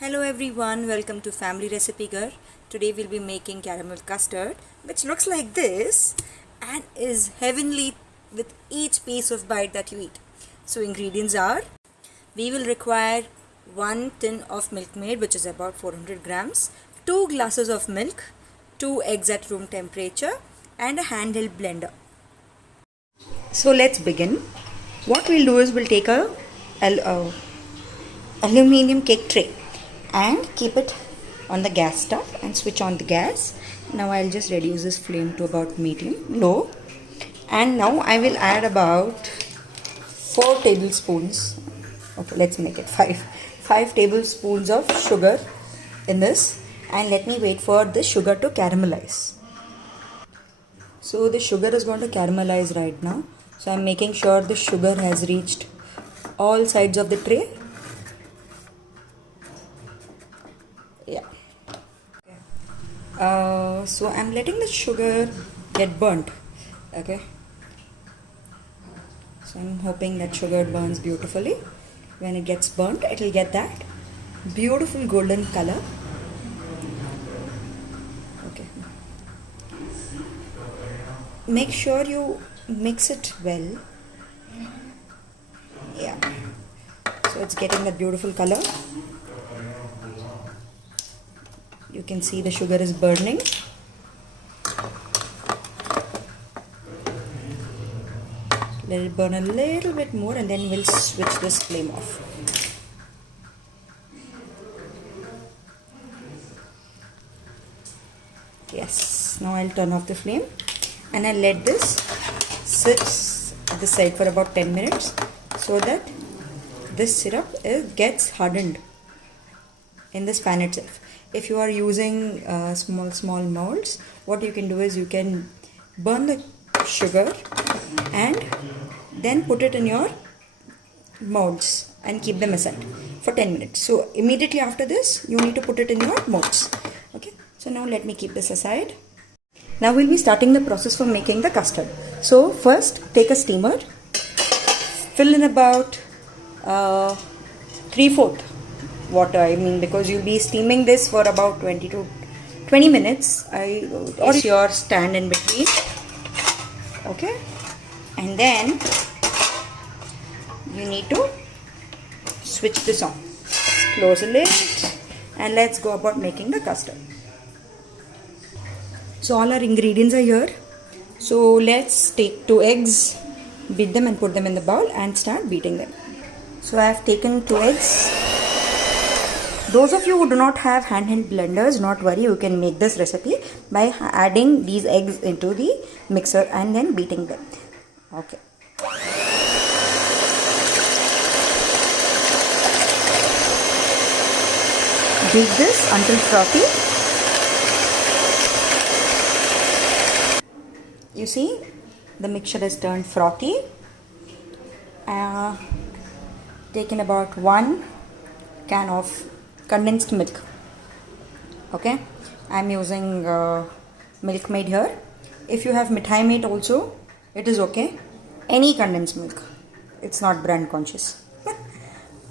Hello everyone, welcome to Family Recipe Ghar. Today we'll be making caramel custard which looks like this and is heavenly with each piece of bite that you eat. So ingredients are, we will require 1 tin of Milkmaid which is about 400 grams, 2 glasses of milk, 2 eggs at room temperature and a handheld blender. So let's begin. What we'll do is we'll take a aluminium cake tray and keep it on the gas stove and switch on the gas. Now I'll just reduce this flame to about low, and now I will add about 4 tablespoons. Okay, let's make it 5 tablespoons of sugar in this, and let me wait for the sugar to caramelize. So the sugar is going to caramelize right now. So I'm making sure the sugar has reached all sides of the tray. Yeah. So I'm letting the sugar get burnt. Okay. So I'm hoping that sugar burns beautifully. When it gets burnt, it will get that beautiful golden color. Okay. Make sure you mix it well. Yeah. So it's getting that beautiful color. You can see the sugar is burning. Let it burn a little bit more and then we'll switch this flame off. Yes, now I'll turn off the flame and I'll let this sit at the side for about 10 minutes so that this syrup gets hardened in this pan itself. If you are using small molds, what you can do is you can burn the sugar and then put it in your molds and keep them aside for 10 minutes. So immediately after this, you need to put it in your molds. Okay, so now let me keep this aside. Now we'll be starting the process for making the custard. So first, take a steamer, fill in about 3/4 water, because you'll be steaming this for about 20 to 20 minutes. Or your stand in between. Okay, and then you need to switch this on, close the lid, and let's go about making the custard. So all our ingredients are here. So let's take 2 eggs, beat them and put them in the bowl and start beating them. So I have taken 2 eggs. Those of you who do not have handheld blenders, not worry, you can make this recipe by adding these eggs into the mixer and then beating them. Okay. Beat this until frothy. You see, the mixture has turned frothy. Taken about 1 can of condensed milk. Okay, I'm using Milkmaid here. If you have Mithai Mate also, it is okay. Any condensed milk, it's not brand conscious.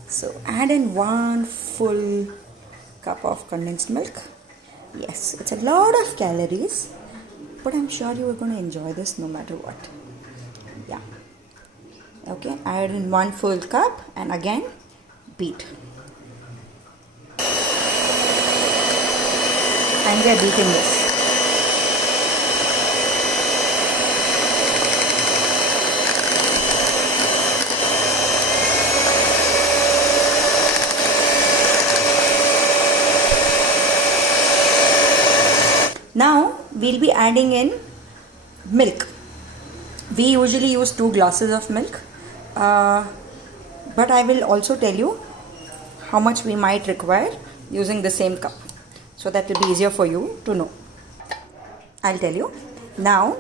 So add in 1 full cup of condensed milk. Yes, it's a lot of calories, but I'm sure you are going to enjoy this no matter what. Yeah. Okay, add in 1 full cup and again beat. And we are beating this. Now we'll be adding in milk. We usually use 2 glasses of milk, but I will also tell you how much we might require using the same cup, so that will be easier for you to know. I'll tell you. Now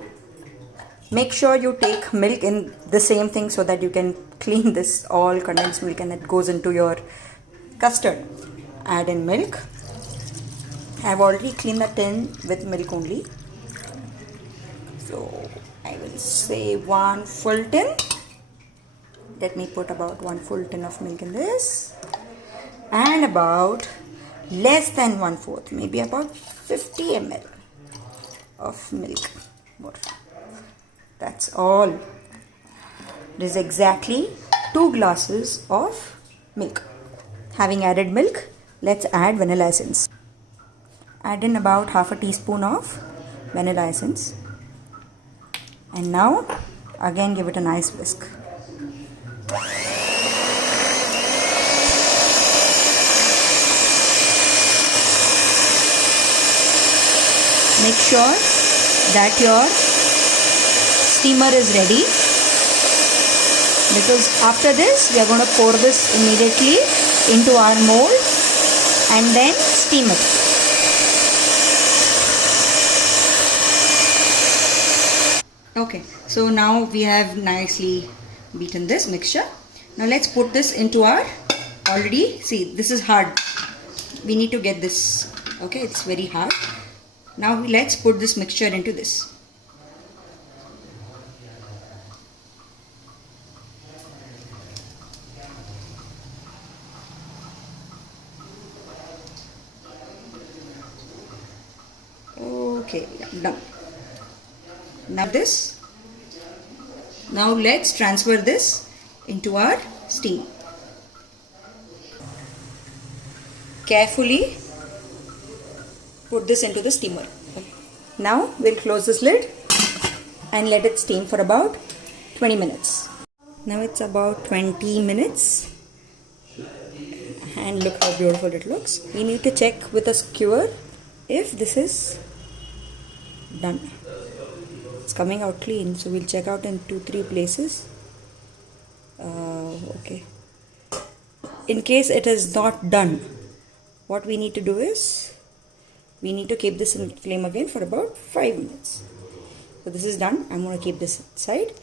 make sure you take milk in the same thing so that you can clean this all condensed milk and it goes into your custard. Add in milk. I've already cleaned the tin with milk only. So I will say 1 full tin. Let me put about 1 full tin of milk in this. And about less than 1/4, maybe about 50 ml of milk more. That's all. It is exactly 2 glasses of milk. Having added milk, let's add vanilla essence. Add in about half a teaspoon of vanilla essence. And now again give it a nice whisk. Make sure that your steamer is ready, because after this we are going to pour this immediately into our mold and then steam it. Okay, so now we have nicely beaten this mixture. Now let's put this into our, already, see, this is hard. We need to get this, okay, it's very hard. Now let's put this mixture into this. Okay, done. Now let's transfer this into our steam. Carefully put this into the steamer. Now we'll close this lid and let it steam for about 20 minutes. Now it's about 20 minutes and look how beautiful it looks. We need to check with a skewer if this is done. It's coming out clean, so we'll check out in 2-3 places. Okay. In case it is not done, what we need to do is we need to keep this in flame again for about 5 minutes. So this is done. I'm going to keep this aside,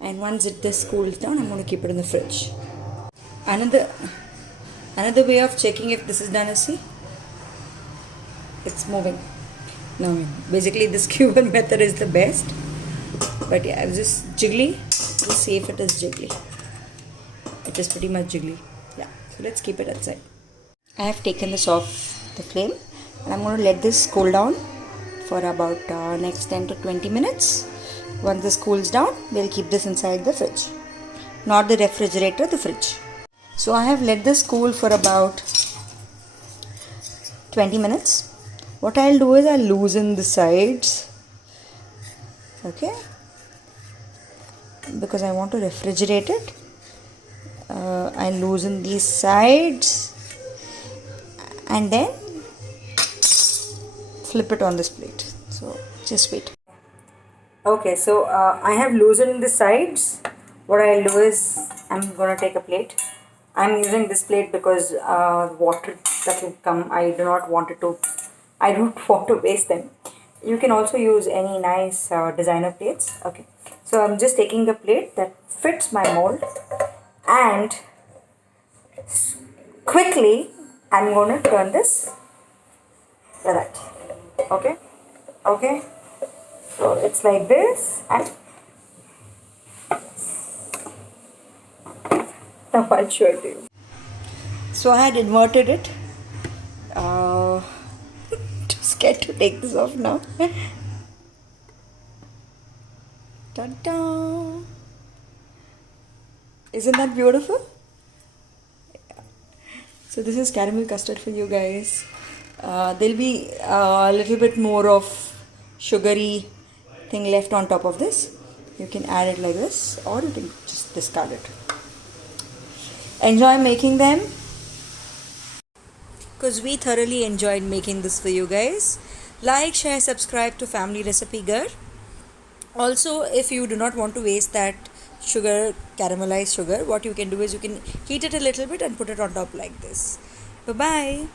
and once this cools down, I'm going to keep it in the fridge. Another way of checking if this is done is, see, it's moving. No, basically the skewer method is the best, but yeah, I was just jiggly to see if it is jiggly. It is pretty much jiggly. Yeah, so let's keep it outside. I have taken this off the flame and I'm going to let this cool down for about next 10 to 20 minutes. Once this cools down, we'll keep this inside the fridge, not the refrigerator, the fridge. So I have let this cool for about 20 minutes. What I'll do is I'll loosen the sides, okay, because I want to refrigerate it. I'll loosen these sides and then flip it on this plate. So just wait. Okay, so I have loosened the sides. What I'll do is I'm gonna take a plate. I'm using this plate because water that will come, I don't want to waste them. You can also use any nice designer plates. Okay, so I'm just taking a plate that fits my mold, and quickly I'm going to turn this like that. Okay, so it's like this, and now I'll show it to you. So I had inverted it. Too scared to take this off now. Ta-da! Isn't that beautiful? Yeah. So this is caramel custard for you guys. There'll be a little bit more of sugary thing left on top of this. You can add it like this, or you can just discard it. Enjoy making them, because we thoroughly enjoyed making this for you guys. Like, share, subscribe to Family Recipe Ghar. Also, if you do not want to waste that sugar, caramelized sugar, what you can do is you can heat it a little bit and put it on top like this. Bye bye.